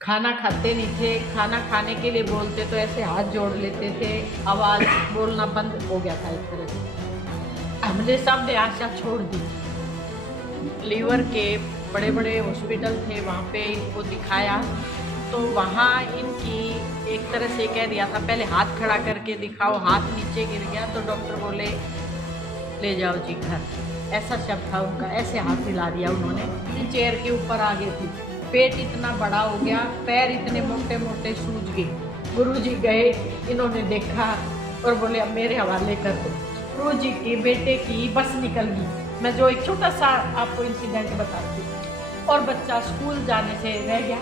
खाना खाते नहीं थे, खाना खाने के लिए बोलते तो ऐसे हाथ जोड़ लेते थे, आवाज़ बोलना बंद हो गया था एक तरह से। हमने सब ने आशा छोड़ दी। लीवर के बड़े बड़े हॉस्पिटल थे, वहाँ पे इनको दिखाया तो वहाँ इनकी एक तरह से कह दिया था, पहले हाथ खड़ा करके दिखाओ, हाथ नीचे गिर गया तो डॉक्टर बोले ले जाओ जी घर। ऐसा शब्द था उनका, ऐसे हाथ हिला दिया उन्होंने। चेयर के ऊपर आ गए थे, पेट इतना बड़ा हो गया, पैर इतने मोटे मोटे सूज गए। गुरुजी गए, इन्होंने देखा और बोले अब मेरे हवाले कर दो। गुरुजी के बेटे की बस निकल गई। मैं जो एक छोटा सा आपको इंसिडेंट बताती हूँ। और बच्चा स्कूल जाने से रह गया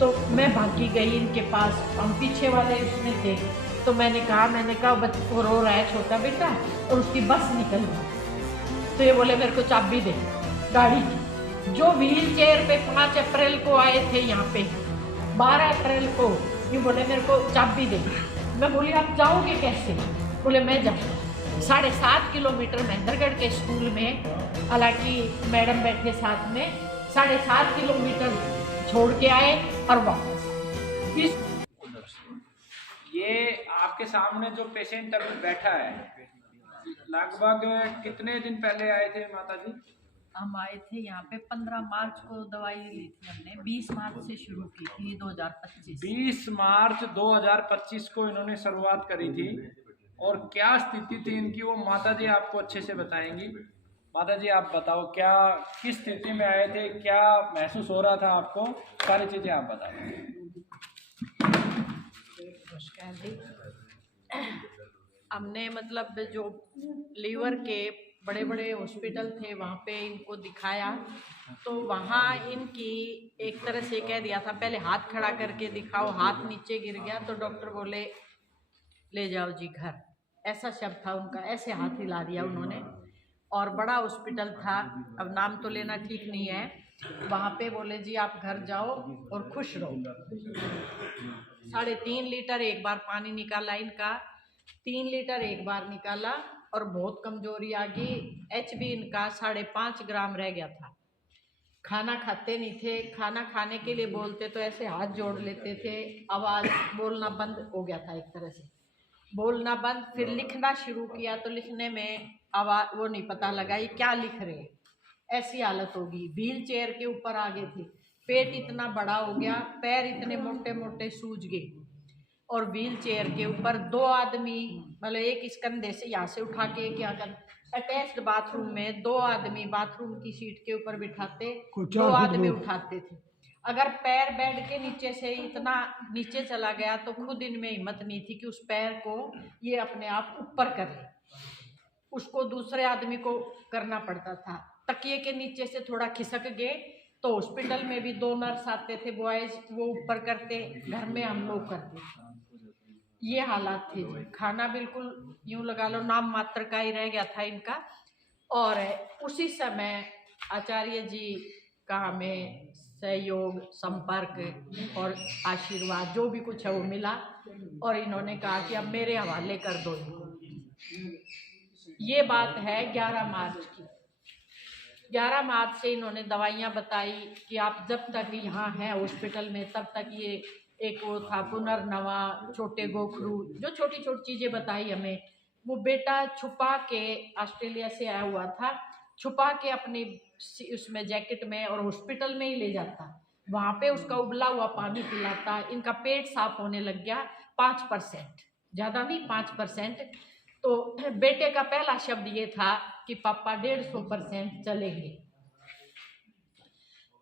तो मैं भागी गई इनके पास, हम पीछे वाले उसमें थे। तो मैंने कहा बच्चा रो रहा है छोटा बेटा और उसकी बस निकल गई। तो ये बोले मेरे को चाबी दे गाड़ी की। जो व्हील चेयर पे 5 अप्रैल को आए थे यहाँ पे, 12 अप्रैल को ये बोले मेरे को चाबी दे। मैं बोली आप जाओगे कैसे? बोले मैं जाऊँ 7.5 किलोमीटर महेंद्रगढ़ के स्कूल में, हालांकि मैडम बैठे साथ में, 7.5 किलोमीटर छोड़ के आए और वापस। ये आपके सामने जो पेशेंट अभी बैठा है, लगभग कितने दिन पहले आए थे माता जी? हम आए थे यहाँ पे 15 मार्च को, दवाई ली थी हमने, 20 मार्च से शुरू की थी 2025। 20 मार्च 2025 को इन्होंने शुरुआत करी थी। और क्या स्थिति थी इनकी वो माता जी आपको अच्छे से बताएंगी। माता जी आप बताओ, क्या किस स्थिति में आए थे, क्या महसूस हो रहा था आपको, सारी चीजें आप बताओ। हमने मतलब जो लीवर के बड़े बड़े हॉस्पिटल थे वहाँ पे इनको दिखाया तो वहाँ इनकी एक तरह से कह दिया था, पहले हाथ खड़ा करके दिखाओ, हाथ नीचे गिर गया तो डॉक्टर बोले ले जाओ जी घर। ऐसा शब्द था उनका, ऐसे हाथ हिला दिया उन्होंने। और बड़ा हॉस्पिटल था, अब नाम तो लेना ठीक नहीं है, वहाँ पे बोले जी आप घर जाओ और खुश रहो। 3.5 लीटर एक बार पानी निकाला इनका, 3 लीटर एक बार निकाला और बहुत कमजोरी आ गई। HB इनका 5.5 ग्राम रह गया था। खाना खाते नहीं थे, खाना खाने के लिए बोलते तो ऐसे हाथ जोड़ लेते थे, आवाज़ बोलना बंद हो गया था एक तरह से, बोलना बंद। फिर लिखना शुरू किया तो लिखने में आवाज़ वो नहीं पता लगा ये क्या लिख रहे हैं, ऐसी हालत होगी। व्हील चेयर के ऊपर आ गए थे, पेट इतना बड़ा हो गया, पैर इतने मोटे मोटे सूज गए। और व्हील चेयर के ऊपर 2 आदमी, मतलब एक इस कंधे से यहाँ से उठा के क्या कर, अटैच्ड बाथरूम में 2 आदमी बाथरूम की सीट के ऊपर बिठाते, 2 आदमी उठाते थे। अगर पैर बेड के नीचे से इतना नीचे चला गया तो खुद इनमें हिम्मत नहीं थी कि उस पैर को ये अपने आप ऊपर करे, उसको दूसरे आदमी को करना पड़ता था। तकिए के नीचे से थोड़ा खिसक गए तो हॉस्पिटल में भी 2 नर्स आते थे बॉयज, वो ऊपर करते, घर में हम लोग करते। ये हालात थे जी। खाना बिल्कुल यूं लगा लो नाम मात्र का ही रह गया था इनका। और उसी समय आचार्य जी का हमें सहयोग, संपर्क और आशीर्वाद जो भी कुछ है वो मिला और इन्होंने कहा कि अब मेरे हवाले कर दो इनको। ये बात है 11 मार्च की। 11 मार्च से इन्होंने दवाइयाँ बताई कि आप जब तक यहाँ हैं हॉस्पिटल में तब तक ये एक वो था पुनर्नवा, छोटे गोखरू, जो छोटी छोटी चीज़ें बताई हमें। वो बेटा छुपा के ऑस्ट्रेलिया से आया हुआ था, छुपा के अपनी उसमें जैकेट में और हॉस्पिटल में ही ले जाता, वहाँ पे उसका उबला हुआ पानी पिलाता। इनका पेट साफ होने लग गया 5%, ज़्यादा नहीं 5%। तो बेटे का पहला शब्द ये था कि पापा 150% चलेंगे।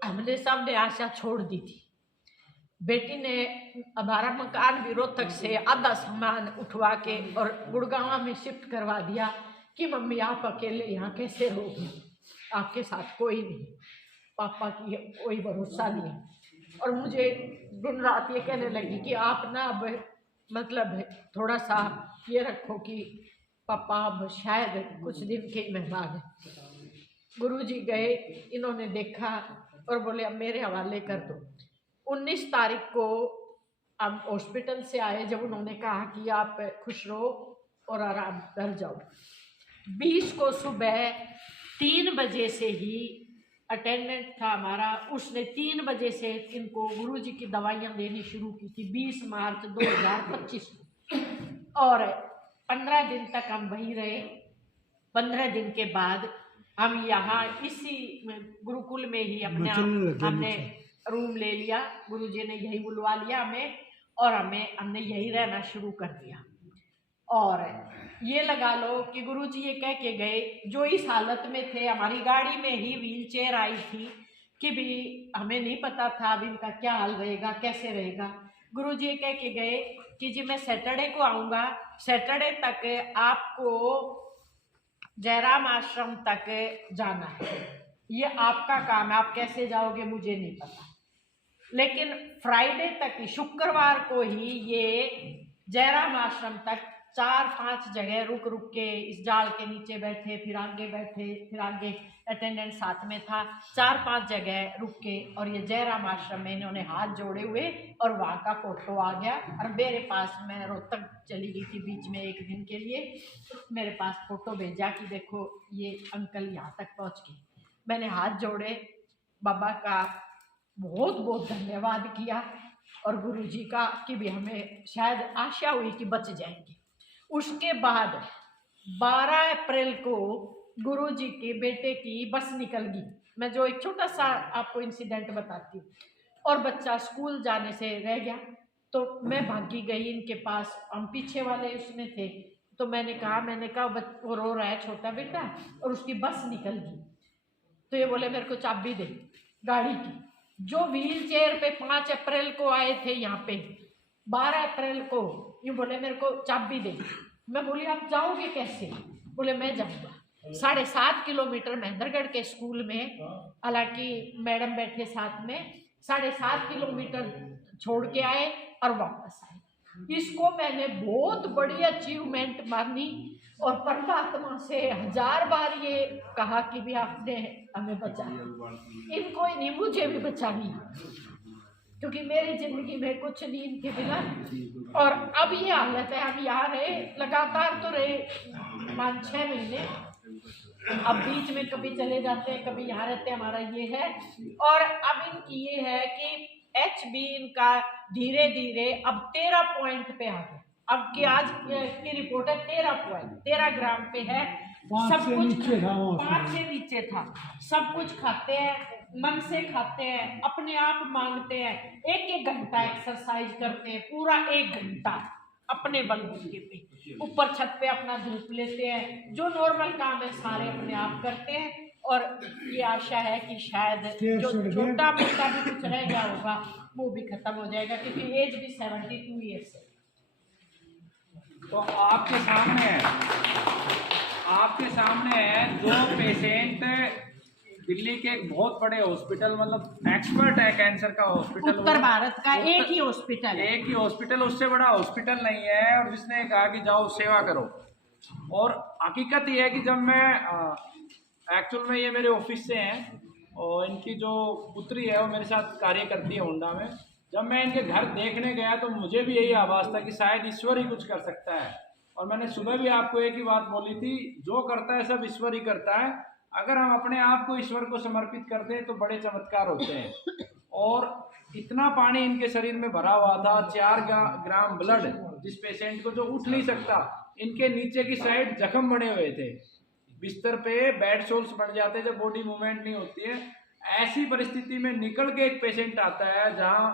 हमने सब ने आशा छोड़ दी थी। बेटी ने हमारा मकान भी रोहतक से आधा सामान उठवा के और गुड़गांव में शिफ्ट करवा दिया कि मम्मी आप अकेले यहाँ कैसे रहोगे, आपके साथ कोई नहीं, पापा की कोई भरोसा नहीं। और मुझे दिन रात ये कहने लगी कि आप ना अब मतलब थोड़ा सा ये रखो कि पापा अब शायद कुछ दिन के मेहमान हैं। गुरुजी गए, इन्होंने देखा और बोले अब मेरे हवाले कर दो। 19 तारीख को अब हॉस्पिटल से आए, जब उन्होंने कहा कि आप खुश रहो और आराम कर जाओ। 20 को सुबह 3 बजे से ही अटेंडेंट था हमारा, उसने 3 बजे से इनको गुरुजी की दवाइयाँ देनी शुरू की थी 20 मार्च 2025 को, और 15 दिन तक हम वहीं रहे। 15 दिन के बाद हम यहाँ इसी गुरुकुल में ही हमने रूम ले लिया। गुरुजी ने यही बुलवा लिया हमें, और हमने यही रहना शुरू कर दिया। और ये लगा लो कि गुरुजी ये कह के गए, जो इस हालत में थे, हमारी गाड़ी में ही व्हील चेयर आई थी कि भी हमें नहीं पता था अब इनका क्या हाल रहेगा, कैसे रहेगा। गुरुजी ये कह के गए कि जी मैं सैटरडे को आऊँगा, सैटरडे तक आपको जयराम आश्रम तक जाना है, ये आपका काम है, आप कैसे जाओगे मुझे नहीं पता। लेकिन फ्राइडे तक, शुक्रवार को ही ये जयराम आश्रम तक 4-5 जगह रुक रुक के इस जाल के नीचे बैठे, फिर आगे बैठे, फिर आगे अटेंडेंट साथ में था, 4-5 जगह रुक के, और ये जयराम आश्रम में इन्होंने हाथ जोड़े हुए, और वहाँ का फोटो आ गया। और मेरे पास, मैं रोहतक चली गई थी बीच में 1 दिन के लिए, मेरे पास फोटो भेजा कि देखो ये अंकल यहाँ तक पहुँच गए। मैंने हाथ जोड़े, बाबा का बहुत बहुत धन्यवाद किया, और गुरुजी का कि भी हमें शायद आशा हुई कि बच जाएंगे। उसके बाद 12 अप्रैल को गुरुजी के बेटे की बस निकल गई। मैं जो एक छोटा सा आपको इंसिडेंट बताती हूँ। और बच्चा स्कूल जाने से रह गया, तो मैं भागी गई इनके पास, हम पीछे वाले उसमें थे। तो मैंने कहा वो रो रहा है छोटा बेटा, और उसकी बस निकल गई। तो ये बोले मेरे को चाबी दे गाड़ी की। जो व्हील चेयर पे 5 अप्रैल को आए थे यहाँ पे, 12 अप्रैल को यूँ बोले मेरे को चाबी दे। मैं बोली आप जाओगे कैसे? बोले मैं जाऊँगा। 7.5 किलोमीटर महेंद्रगढ़ के स्कूल में, हालांकि मैडम बैठे साथ में, 7.5 किलोमीटर छोड़ के आए और वापस आए। इसको मैंने बहुत बड़ी अचीवमेंट मानी, और परमात्मा से 1000 बार ये कहा कि भी आपने हमें बचाया, इनको ही नहीं मुझे भी बचानी, क्योंकि मेरी जिंदगी में कुछ नहीं इनके बिना। और अब ये हालत है, हम यहाँ रहे लगातार तो रहे 5-6 महीने, अब बीच में कभी चले जाते हैं, कभी यहाँ रहते हैं, हमारा ये है। और अब इनकी ये है कि HB इनका धीरे धीरे अब 13 पॉइंट पे आ गया। अब की आज की रिपोर्ट है 13 ग्राम पे है। सब कुछ 5 से नीचे था। सब कुछ खाते हैं, मन से खाते हैं, अपने आप मांगते हैं, 1-1 घंटा एक्सरसाइज करते हैं, पूरा 1 घंटा अपने बलबूते पे, ऊपर छत पे अपना धूप लेते हैं, जो नॉर्मल काम है सारे अपने आप करते हैं। और ये आशा है कि शायद जो छोटा मोटा भी कुछ रह गया होगा वो भी खत्म हो जाएगा, क्योंकि एज भी 72 ईयर्स है। तो आपके सामने है 2 पेशेंट दिल्ली के एक बहुत बड़े हॉस्पिटल, मतलब एक्सपर्ट है कैंसर का हॉस्पिटल, उत्तर भारत का एक ही हॉस्पिटल, उससे बड़ा हॉस्पिटल नहीं है। और जिसने कहा कि जाओ सेवा करो। और हकीकत ये है कि जब मैं एक्चुअल में, ये मेरे ऑफिस से हैं, और इनकी जो पुत्री है वो मेरे साथ कार्य करती है होंडा में। जब मैं इनके घर देखने गया तो मुझे भी यही आभास था कि शायद ईश्वर ही कुछ कर सकता है। और मैंने सुबह भी आपको एक ही बात बोली थी, जो करता है सब ईश्वर ही करता है। अगर हम अपने आप को ईश्वर को समर्पित कर दें तो बड़े चमत्कार होते हैं। और इतना पानी इनके शरीर में भरा हुआ था, 4 ग्राम ब्लड, जिस पेशेंट को जो उठ नहीं सकता, इनके नीचे की साइड जख्म बने हुए थे, बिस्तर पे बेड सोल्स बन जाते हैं जब बॉडी मूवमेंट नहीं होती है। ऐसी परिस्थिति में निकल के एक पेशेंट आता है जहां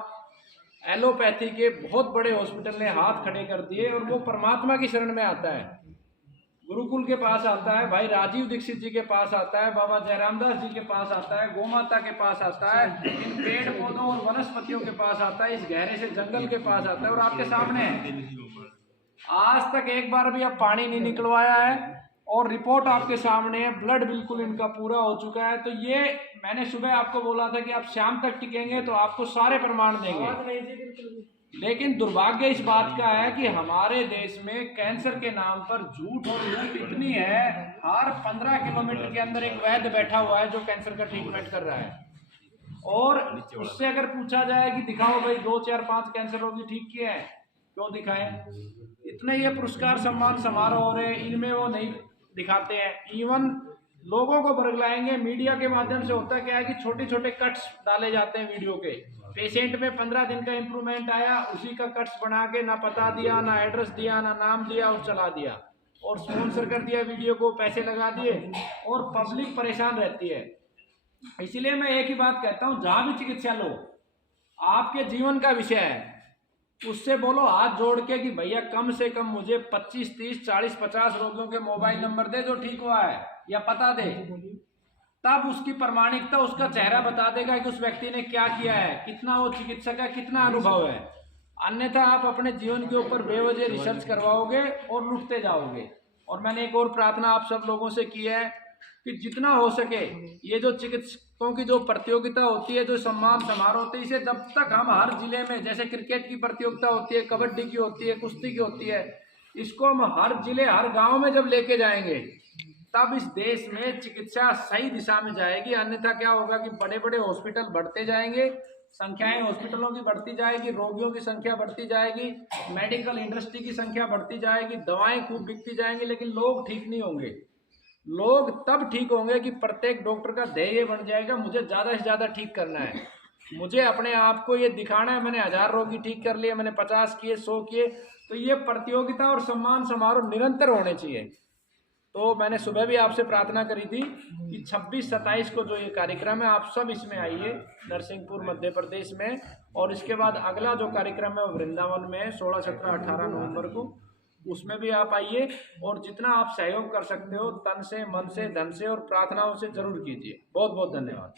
एलोपैथी के बहुत बड़े हॉस्पिटल ने हाथ खड़े कर दिए, और वो परमात्मा की शरण में आता है, गुरुकुल के पास आता है, भाई राजीव दीक्षित जी के पास आता है, बाबा जयराम दास जी के पास आता है, गोमाता के पास आता है, इन पेड़ पौधों और वनस्पतियों के पास आता है, इस गहरे से जंगल के पास आता है, और आपके सामने है। आज तक एक बार भी अब पानी नहीं निकलवाया है, और रिपोर्ट आपके सामने है, ब्लड बिल्कुल इनका पूरा हो चुका है। तो ये मैंने सुबह आपको बोला था कि आप शाम तक टिकेंगे तो आपको सारे प्रमाण देंगे। लेकिन दुर्भाग्य इस बात का है कि हमारे देश में कैंसर के नाम पर झूठ और लूट इतनी है। हर 15 किलोमीटर के अंदर एक वैद्य बैठा हुआ है जो कैंसर का ट्रीटमेंट कर रहा है, और उससे अगर पूछा जाए कि दिखाओ भाई 2, 4, 5 कैंसर रोगी ठीक किए हैं, क्यों दिखाएं? इतने ये पुरस्कार सम्मान समारोह हो रहे हैं, इनमें वो नहीं दिखाते हैं। इवन लोगों को बरगलाएंगे। मीडिया के माध्यम से होता क्या है कि छोटे छोटे कट्स डाले जाते हैं वीडियो के। पेशेंट में 15 दिन का इंप्रूवमेंट आया, उसी का कट्स बना के ना पता दिया, ना एड्रेस दिया, ना नाम दिया और चला दिया और स्पॉन्सर कर दिया वीडियो को, पैसे लगा दिए और पब्लिक परेशान रहती है। इसलिए मैं एक ही बात कहता हूँ, जहां भी चिकित्सा लो, आपके जीवन का विषय है, उससे बोलो हाथ जोड़ के कि भैया कम से कम मुझे 25, 30, 40, 50 रोगियों के मोबाइल नंबर दे जो ठीक हुआ है या पता दे। तब उसकी प्रामाणिकता, उसका चेहरा बता देगा कि उस व्यक्ति ने क्या किया है, कितना वो चिकित्सक है, कितना अनुभव है। अन्यथा आप अपने जीवन के ऊपर बेवजह रिसर्च करवाओगे और लुटते जाओगे। और मैंने एक और प्रार्थना आप सब लोगों से की है कि जितना हो सके ये जो चिकित्सकों की जो प्रतियोगिता होती है, जो सम्मान समारोह होते हैं, इसे जब तक हम हर जिले में, जैसे क्रिकेट की प्रतियोगिता होती है, कबड्डी की होती है, कुश्ती की होती है, इसको हम हर जिले हर गांव में जब लेके जाएंगे तब इस देश में चिकित्सा सही दिशा में जाएगी। अन्यथा क्या होगा कि बड़े बड़े हॉस्पिटल बढ़ते जाएंगे, संख्याएं हॉस्पिटलों की बढ़ती जाएगी, रोगियों की संख्या बढ़ती जाएगी, मेडिकल इंडस्ट्री की संख्या बढ़ती जाएगी, दवाएं खूब बिकती जाएंगी, लेकिन लोग ठीक नहीं होंगे। लोग तब ठीक होंगे कि प्रत्येक डॉक्टर का ध्येय बन जाएगा, मुझे ज़्यादा से ज़्यादा ठीक करना है, मुझे अपने आप को ये दिखाना है, मैंने 1000 रोगी ठीक कर लिए, मैंने 50 किए, 100 किए। तो ये प्रतियोगिता और सम्मान समारोह निरंतर होने चाहिए। तो मैंने सुबह भी आपसे प्रार्थना करी थी कि 26-27 को जो ये कार्यक्रम है, आप सब इसमें आइए, नरसिंहपुर मध्य प्रदेश में। और इसके बाद अगला जो कार्यक्रम है वो वृंदावन में है, 16, 17, 18 नवंबर को, उसमें भी आप आइए। और जितना आप सहयोग कर सकते हो तन से, मन से, धन से और प्रार्थनाओं से जरूर कीजिए। बहुत बहुत धन्यवाद।